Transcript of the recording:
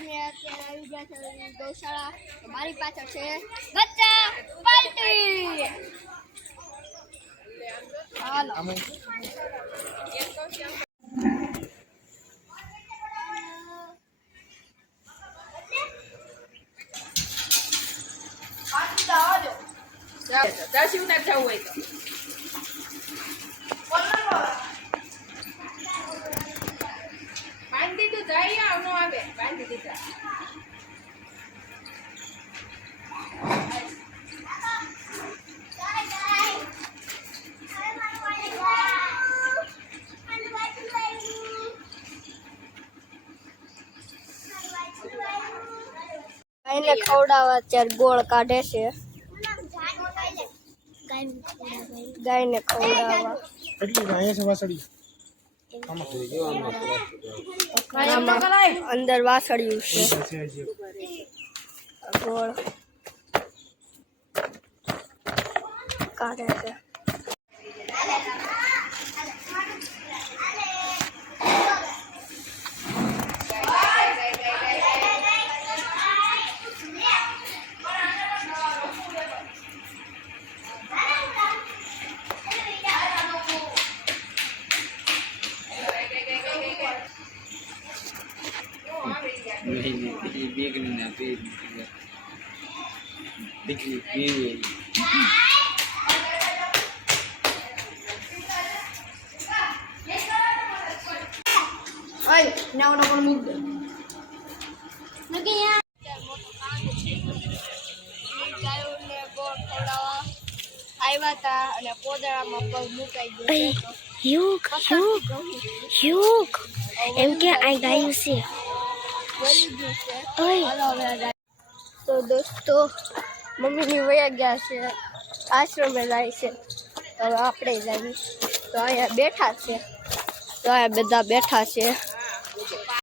અમે અત્યારે આવી ગયા છે ગૌશાળા. મારી પાછળ છે બચ્ચા પાર્ટી. હાલો દર્શન ના જવું હોય તો બાંધી દીધું જાય આવ નો આવે બાંધી દીધા એને ખવડાવવા અત્યારે ગોળ કાઢે છે. ગાયને ખવડાવવા અંદર વાસળિયું છે. ગોળ કાઢે છે. આવ્યા હતા અને પોદળામાં પગ મુકાઈ ગયો. એમ કે આ ગાયું છે. તો દોસ્તો મમ્મીની વયા ગયા છે, આશ્રમે જાય છે. હવે આપણે જઈએ તો અહીંયા બેઠા છે. તો અહીંયા બધા બેઠા છે.